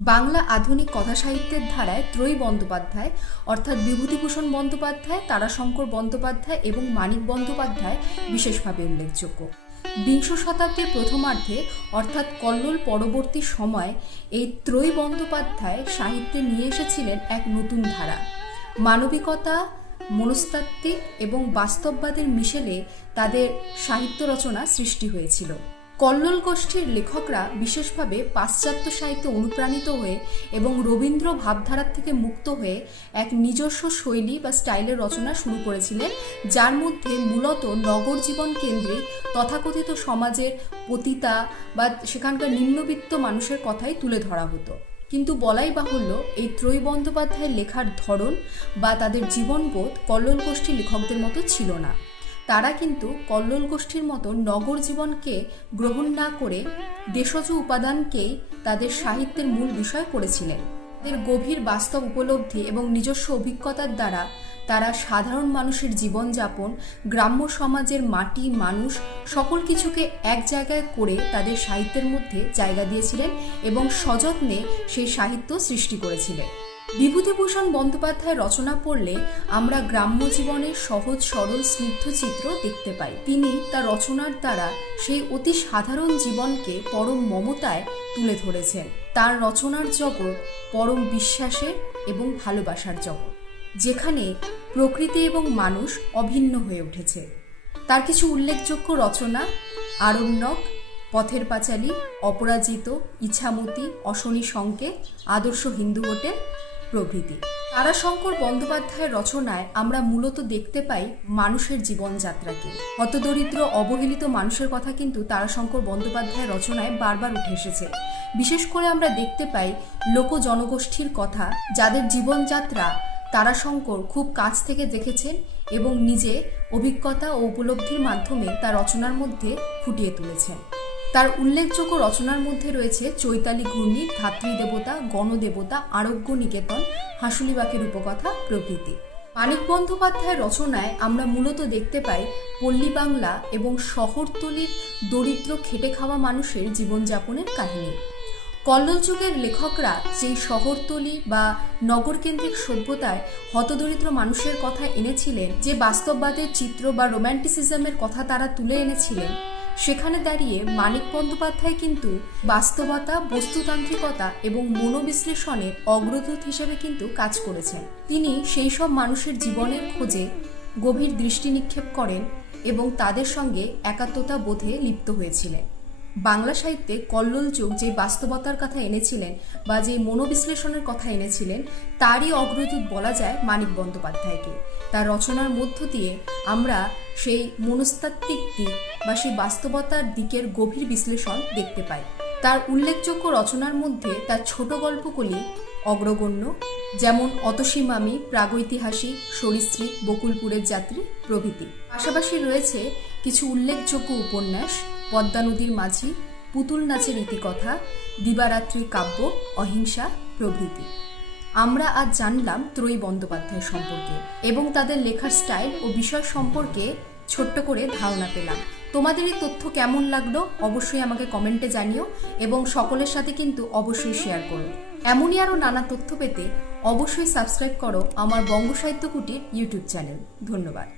বাংলা আধুনিক কথা সাহিত্যের ধারায় ত্রয়ী বন্দ্যোপাধ্যায় অর্থাৎ বিভূতিভূষণ বন্দ্যোপাধ্যায়, তারাশঙ্কর বন্দ্যোপাধ্যায় এবং মানিক বন্দ্যোপাধ্যায় বিশেষভাবে উল্লেখযোগ্য। বিংশ শতাব্দীর প্রথমার্ধে অর্থাৎ কল্লোল পরবর্তী সময় এই ত্রয়ী বন্দ্যোপাধ্যায় সাহিত্যে নিয়ে এসেছিলেন এক নতুন ধারা। মানবিকতা, মনস্তাত্ত্বিক এবং বাস্তববাদের মিশেলে তাদের সাহিত্য রচনা সৃষ্টি হয়েছিল। কল্লোল গোষ্ঠীর লেখকরা বিশেষভাবে পাশ্চাত্য সাহিত্যে অনুপ্রাণিত হয়ে এবং রবীন্দ্র ভাবধারার থেকে মুক্ত হয়ে এক নিজস্ব শৈলী বা স্টাইলের রচনা শুরু করেছিলেন, যার মধ্যে মূলত নগর জীবন কেন্দ্রিক তথাকথিত সমাজের পতিতা বা সেখানকার নিম্নবিত্ত মানুষের কথাই তুলে ধরা হতো। কিন্তু বলাই বাহুল্য, এই ত্রয়ী বন্দ্যোপাধ্যায়ের লেখার ধরন বা তাদের জীবনবোধ কল্লোল গোষ্ঠীর লেখকদের মতো ছিল না। তারা কিন্তু কল্লোল গোষ্ঠীর মতো নগর জীবনকে গ্রহণ না করে দেশজ উপাদানকেই তাদের সাহিত্যের মূল বিষয় করেছিলেন। তাদের গভীর বাস্তব উপলব্ধি এবং নিজস্ব অভিজ্ঞতার দ্বারা তারা সাধারণ মানুষের জীবনযাপন, গ্রাম্য সমাজের মাটি, মানুষ সকল কিছুকে এক জায়গায় করে তাদের সাহিত্যের মধ্যে জায়গা দিয়েছিলেন এবং সযত্নে সেই সাহিত্য সৃষ্টি করেছিলেন। বিভূতিভূষণ বন্দ্যোপাধ্যায়ের রচনা পড়লে আমরা গ্রাম্য জীবনের সহজ সরল স্নিগ্ধ চিত্র দেখতে পাই। তিনি তার রচনার দ্বারা সেই অতি সাধারণ জীবনকে পরম মমতায় তুলে ধরেছেন। তার রচনার জগৎ পরম বিশ্বাসের এবং ভালোবাসার জগৎ, যেখানে প্রকৃতি এবং মানুষ অভিন্ন হয়ে উঠেছে। তার কিছু উল্লেখযোগ্য রচনা: আরণ্যক, পথের পাঁচালী, অপরাজিত, ইছামতি, অশনি সংকেত, আদর্শ হিন্দু হোটেল প্রভৃতি। তারাশঙ্কর বন্দ্যোপাধ্যায়ের রচনায় আমরা মূলত দেখতে পাই মানুষের জীবনযাত্রাকে। হতদরিদ্র অবহেলিত মানুষের কথা কিন্তু তারাশঙ্কর বন্দ্যোপাধ্যায়ের রচনায় বারবার উঠে এসেছে। বিশেষ করে আমরা দেখতে পাই লোক জনগোষ্ঠীর কথা, যাদের জীবনযাত্রা তারাশঙ্কর খুব কাছ থেকে দেখেছেন এবং নিজে অভিজ্ঞতা ও উপলব্ধির মাধ্যমে তার রচনার মধ্যে ফুটিয়ে তুলেছেন। তার উল্লেখযোগ্য রচনার মধ্যে রয়েছে চৈতালি ঘূর্ণি, ধাত্রী দেবতা, গণদেবতা, আরোগ্য নিকেতন, হাঁসুলিবাকের উপকথা প্রভৃতি। মানিক বন্দ্যোপাধ্যায়ের রচনায় আমরা মূলত দেখতে পাই পল্লী বাংলা এবং শহরতলির দরিদ্র খেটে খাওয়া মানুষের জীবনযাপনের কাহিনী। কল্লোল যুগের লেখকরা যেই শহরতলি বা নগরকেন্দ্রিক সভ্যতায় হতদরিদ্র মানুষের কথা এনেছিলেন, যে বাস্তববাদের চিত্র বা রোম্যান্টিসিজমের কথা তারা তুলে এনেছিলেন, সেখানে দাঁড়িয়ে মানিক বন্দ্যোপাধ্যায় কিন্তু বাস্তবতা, বস্তুতান্ত্রিকতা এবং মনোবিশ্লেষণের অগ্রদূত হিসেবে কিন্তু কাজ করেছেন। তিনি সেই সব মানুষের জীবনের খোঁজে গভীর দৃষ্টি নিক্ষেপ করেন এবং তাদের সঙ্গে একাত্মতা বোধে লিপ্ত হয়েছিলেন। বাংলা সাহিত্যে কল্লোল যুগ যে বাস্তবতার কথা এনেছিলেন বা যে মনোবিশ্লেষণের কথা এনেছিলেন, তারই অগ্রদূত বলা যায় মানিক বন্দ্যোপাধ্যায়কে। তার রচনার মধ্য দিয়ে আমরা সেই মনস্তাত্ত্বিক দিক বা সেই বাস্তবতার দিকের গভীর বিশ্লেষণ দেখতে পাই। তার উল্লেখযোগ্য রচনার মধ্যে তার ছোট গল্পগুলি অগ্রগণ্য, যেমন অতসী মামি, প্রাগৈতিহাসিক, সরীসৃপ, বকুলপুরের যাত্রী প্রভৃতি। পাশাপাশি রয়েছে কিছু উল্লেখযোগ্য উপন্যাস: পদ্মা নদীর মাঝি, পুতুল নাচের ইতিকথা, দিবারাত্রির কাব্য, অহিংসা প্রভৃতি। আমরা আজ জানলাম ত্রয়ী বন্দ্যোপাধ্যায় সম্পর্কে এবং তাদের লেখার স্টাইল ও বিষয় সম্পর্কে ছোট্ট করে ধারণা পেলাম। তোমাদের এই তথ্য কেমন লাগলো অবশ্যই আমাকে কমেন্টে জানিও এবং সকলের সাথে কিন্তু অবশ্যই শেয়ার করো। এমনই আরও নানা তথ্য পেতে অবশ্যই সাবস্ক্রাইব করো আমার বঙ্গ সাহিত্য কুটির ইউটিউব চ্যানেল। ধন্যবাদ।